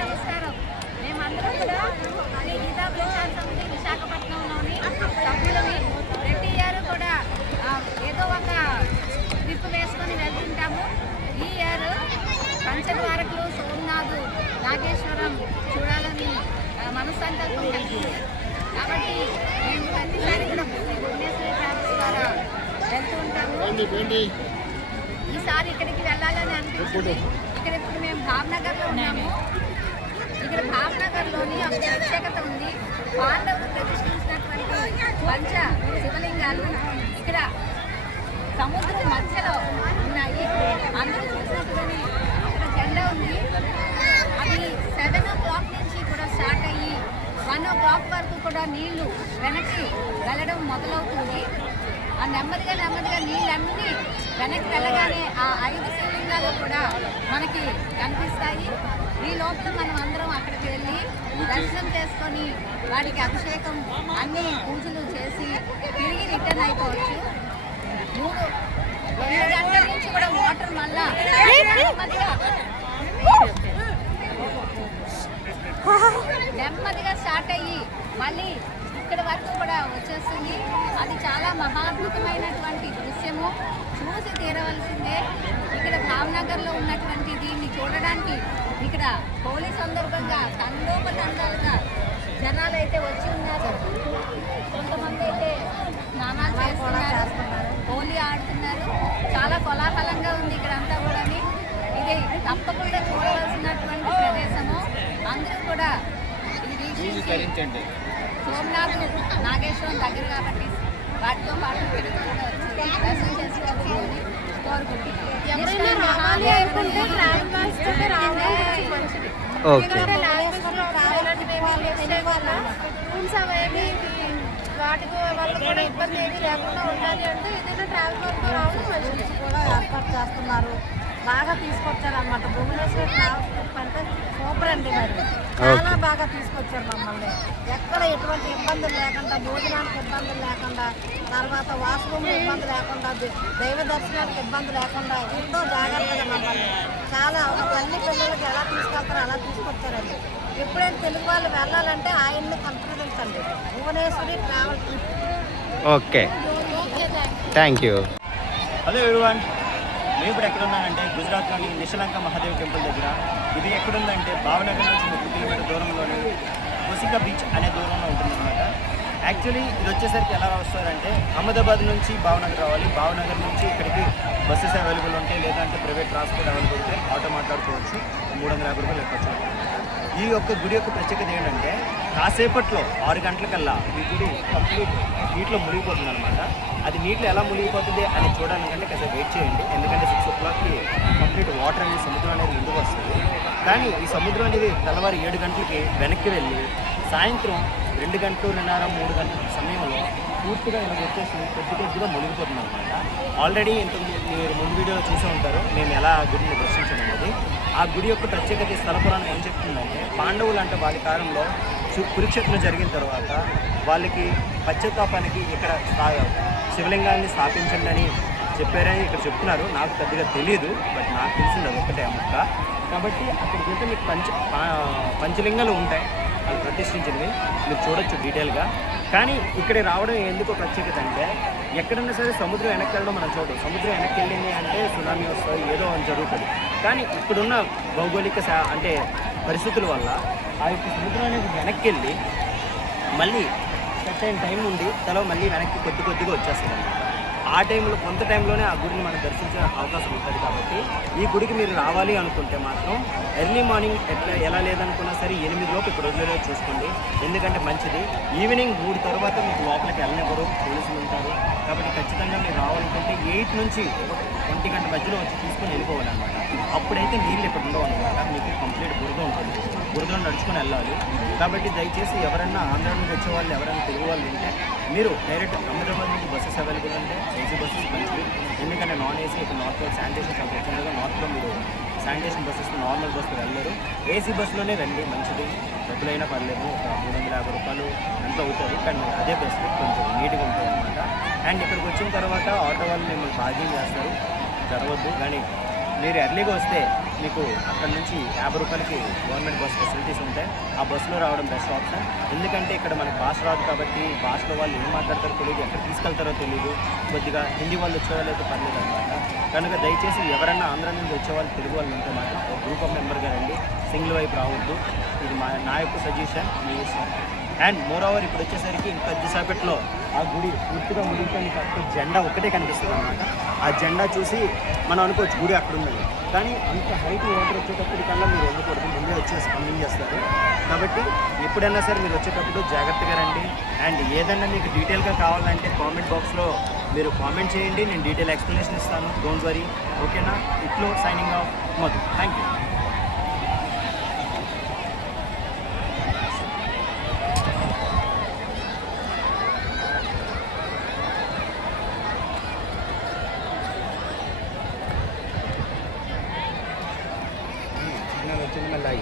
నమస్కారం. మేమందరం కూడా శ్రీ గీతా ప్రచార సమితి విశాఖపట్నంలోని సభ్యులవి. ప్రతి ఇయర్ కూడా ఏదో ఒక ట్రిప్ వేసుకొని వెళ్తుంటాము. ఈ ఇయర్ పంచద్వారకులు, సోమనాథ్, నాగేశ్వరం చూడాలని మనస్సంకల్పం కలిగింది. కాబట్టి మేము ప్రతిసారి కూడా భువనేశ్వరి ట్రావెల్స్ ద్వారా వెళ్తూ ఉంటాము. ఈసారి ఇక్కడికి వెళ్ళాలని అనిపించింది. ఇక్కడ ఇప్పుడు మేము భావనగర్లో ఉన్నాము. ఇక్కడ భావనగర్లోని ఒక ప్రత్యేకత ఉంది. పాండవులు ప్రతిష్ఠించినటువంటి పంచ శివలింగాలు ఇక్కడ సముద్రం మధ్యలో ఉన్నాయి. అందరూ చూసినట్టుగానే ఇక్కడ జెండా ఉంది. అది 7 o'clock నుంచి కూడా స్టార్ట్ అయ్యి 1 o'clock వరకు కూడా నీళ్లు వెనక్కి వెళ్ళడం మొదలవుతుంది. ఆ నెమ్మదిగా నీళ్ళన్నీ వెనక్కి వెళ్ళగానే ఆ 5 శివలింగాలు కూడా మనకి కనిపిస్తాయి. ఈ లోపల మనం అందరం అక్కడికి వెళ్ళి దర్శనం చేసుకొని వాటికి అభిషేకం అన్ని పూజలు చేసి తిరిగి రిటర్న్ అయిపోవచ్చు. 2 గంటల నుంచి కూడా వాటర్ మళ్ళా నెమ్మదిగా స్టార్ట్ అయ్యి మళ్ళీ ఇక్కడ వరకు కూడా వచ్చేస్తుంది. అది చాలా మహాద్భుతమైనటువంటి దృశ్యము. చూసి తీరవలసిందే. ఇక్కడ భావనగర్లో ఉన్నటువంటి దీన్ని చూడడానికి ఇక్కడ హోలీ సందర్భంగా తండోపతండాలుగా జనాలు అయితే వచ్చి ఉన్నారు. కొంతమంది అయితే స్నానాలు చేస్తున్నారు, హోలీ ఆడుతున్నారు. చాలా కోలాహలంగా ఉంది ఇక్కడంతా కూడా. ఇది తప్పకుండా చూడవలసినటువంటి ప్రదేశము. అందరూ కూడా ఇది వీక్షించండి. సోమనాథ్, నాగేశ్వరం దగ్గర కాబట్టి వాటితో పాటు దర్శనం చేసుకోవాలని కోరుకుంటున్నాను. వాటికి వల్ల కూడా ఇబ్బంది ఏమీ లేకుండా ఉండాలి అంటే ఏదైనా ట్రావెల్ వరకు రావడం మంచిది కూడా ఏర్పాటు చేస్తున్నారు. బాగా తీసుకొచ్చారన్నమాట. భువనేశ్వర్ ట్రావెల్ ట్రిప్ అంటే సూపర్ అండి. మరి చాలా బాగా తీసుకొచ్చారు మమ్మల్ని. ఎక్కడ ఎటువంటి ఇబ్బందులు లేకుండా, భోజనానికి ఇబ్బందులు లేకుండా, తర్వాత వాష్రూమ్ ఇబ్బంది లేకుండా, దైవ దర్శనానికి ఇబ్బంది లేకుండా ఎంతో జాగ్రత్తగా మమ్మల్ని చాలా తల్లి పిల్లలకి ఎలా తీసుకెళ్తారో అలా తీసుకొచ్చారండి. ఎప్పుడైనా తెలుగు వాళ్ళు వెళ్ళాలంటే ఆయన్ని సంప్రదించండి. Bhuvaneshwari travel trip. Okay, thank you. Hello everyone, మేము ఇప్పుడు ఎక్కడ ఉన్నానంటే గుజరాత్లోని నిశలంక మహాదేవ్ టెంపుల్ దగ్గర. ఇది ఎక్కడుందంటే భావనగర్ నుంచి 30 కిలోమీటర్ దూరంలోని కొసికా బీచ్ అనే దూరంలో ఉంటుందన్నమాట. యాక్చువల్లీ ఇది వచ్చేసరికి ఎలా వస్తారంటే అహ్మదాబాద్ నుంచి భావనగర్ రావాలి. భావనగర్ నుంచి ఇక్కడికి బస్సెస్ అవైలబుల్ ఉంటాయి, లేదంటే ప్రైవేట్ ట్రాన్స్పోర్ట్ అవైలబుల్ ఉంటే ఆటో మాట్లాడుకోవచ్చు. 350 రూపాయలు ఎక్కొచ్చు. ఈ యొక్క గుడి యొక్క ప్రత్యేకత ఏంటంటే కాసేపట్లో 6 గంటలకల్లా ఈ గుడి కంప్లీట్ నీటిలో మునిగిపోతుంది అనమాట. అది నీటిలో ఎలా మునిగిపోతుంది అని చూడాలంటే కాసేపు వెయిట్ చేయండి. ఎందుకంటే 6 o'clockకి కంప్లీట్ వాటర్ అనేది సముద్రం అనేది ముందుకు వస్తుంది. కానీ ఈ సముద్రం అనేది తెల్లవారు 7 గంటలకి వెనక్కి వెళ్ళి సాయంత్రం 2 గంటలు 3 గంటల సమయంలో పూర్తిగా ఇలా వచ్చేసి కొద్దిగా మునిగిపోతుంది అనమాట. ఆల్రెడీ మీరు ముందు వీడియోలో చూసే ఉంటారు మేము ఎలా ఆ గుడిని దర్శించమనేది. ఆ గుడి యొక్క ప్రత్యేకత స్థల పురాణం ఏం చెప్తుందంటే పాండవులు అంటే వాళ్ళ కాలంలో కురుక్షేత్రం జరిగిన తర్వాత వాళ్ళకి పశ్చాత్తాపానికి ఇక్కడ శివలింగాన్ని స్థాపించండి అని చెప్పారని ఇక్కడ చెప్తున్నారు. నాకు పెద్దగా తెలియదు, బట్ నాకు తెలిసింది అది ఒక్కటే అమ్మక్క. కాబట్టి అక్కడికి వెళ్తే మీకు పంచలింగాలు ఉంటాయి, వాళ్ళు ప్రతిష్ఠించినవి మీరు చూడొచ్చు డీటెయిల్గా. కానీ ఇక్కడ రావడం ఎందుకో ప్రత్యేకత అంటే ఎక్కడన్నా సరే సముద్రం వెనక్కి వెళ్ళడం మనం చూడడం. సముద్రం వెనక్కి వెళ్ళింది అంటే సునామీ వస్తుంది, ఏదో అని జరుగుతుంది. కానీ ఇక్కడున్న భౌగోళిక అంటే పరిస్థితుల వల్ల ఆ యొక్క సముద్రం అనేది వెనక్కి వెళ్ళి మళ్ళీ సెట్ అయిన టైం నుండి మళ్ళీ వెనక్కి కొద్దిగా వచ్చేస్తుంది అనమాట. ఆ టైంలో కొంత టైంలోనే ఆ గుడిని మనం దర్శించే అవకాశం ఉంటుంది. కాబట్టి ఈ గుడికి మీరు రావాలి అనుకుంటే మాత్రం ఎర్లీ మార్నింగ్ ఎలా లేదనుకున్నా సరే 8 లోపు ఇక్కడ వదిలేదో చూసుకోండి. ఎందుకంటే మంచిది. ఈవినింగ్ 3 తర్వాత మీకు లోపలికి వెళ్ళనివ్వరు, పోలీసులు ఉంటారు. కాబట్టి ఖచ్చితంగా మీరు రావాలనుకుంటే 8 నుంచి 1 గంట మధ్యలో వచ్చి తీసుకొని వెళ్ళిపోవాలన్నమాట. అప్పుడైతే నీళ్ళు ఇక్కడ ఉండవు అనమాట. మీకు కంప్లీట్ బురద ఉంటుంది, బురదలో నడుచుకొని వెళ్ళాలి. కాబట్టి దయచేసి ఎవరైనా ఆంధ్ర నుంచి వచ్చే వాళ్ళు, ఎవరైనా తెలుగు వాళ్ళు ఉంటే మీరు డైరెక్ట్ అహ్మదాబాద్ నుంచి బస్సెస్ అవైలబుల్ ఉంటే ఏసీ బస్సెస్ మంచిది. ఎందుకంటే నాన్ ఏసీ ఇక్కడ నార్త్లో శానిటేషన్ చాలా వచ్చిండగా నార్త్లో మీరు శానిటేషన్ బస్సెస్ నార్మల్ బస్సులో వెళ్ళలేరు. ఏసీ బస్సులోనే రండి, మంచిది. డబ్బులైనా పర్లేదు, ఒక 350 రూపాయలు ఎంత అవుతుంది. కానీ అదే బస్సు కొంచెం నీట్గా ఉంటుంది అనమాట. అండ్ ఇక్కడికి వచ్చిన తర్వాత ఆటో వాళ్ళు మిమ్మల్ని బార్గింగ్ చేస్తారు, జరగద్దు. కానీ మీరు ఎర్లీగా వస్తే మీకు అక్కడ నుంచి 50 రూపాయలకి గవర్నమెంట్ బస్ ఫెసిలిటీస్ ఉంటాయి. ఆ బస్సులో రావడం బెస్ట్ ఆప్షన్. ఎందుకంటే ఇక్కడ మనకి భాష రాదు కాబట్టి భాషలో వాళ్ళు ఏం మాట్లాడతారో తెలియదు, ఎక్కడ తీసుకెళ్తారో తెలియదు. కొద్దిగా హిందీ వాళ్ళు వచ్చేవాళ్ళైతే పర్లేదు అనమాట. కనుక దయచేసి ఎవరన్నా ఆంధ్ర నుంచి వచ్చేవాళ్ళు తెలుగు వాళ్ళు ఉంటే మాత్రం ఒక గ్రూప్ ఆఫ్ మెంబర్గా రండి, సింగిల్ వైపు రావద్దు. ఇది నా యొక్క సజెషన్, మీ ఇష్టం. అండ్ మోర్ ఓవర్ ఇప్పుడు వచ్చేసరికి ఇంకా కొద్దిసేపట్లో ఆ గుడి పూర్తిగా ముగిపోయిన తర్వాత జెండా ఒక్కటే కనిపిస్తుంది అనమాట. ఆ జెండా చూసి మనం అనుకోవచ్చు గుడి అక్కడ ఉందని, కానీ అంత హైట్ వాటర్ వచ్చేటప్పటికల్లా మీరు వెళ్ళకూడదు, ముందే వచ్చేసి స్పందించేస్తారు. కాబట్టి ఎప్పుడైనా సరే మీరు వచ్చేటప్పుడు జాగ్రత్తగా రండి. అండ్ ఏదైనా మీకు డీటెయిల్గా కావాలంటే కామెంట్ బాక్స్లో మీరు కామెంట్ చేయండి, నేను డీటెయిల్ ఎక్స్ప్లెనేషన్ ఇస్తాను. డోంట్ వరీ, ఓకేనా? ఇట్లో signing off Madhu. Thank you. వచ్చింది మళ్ళీ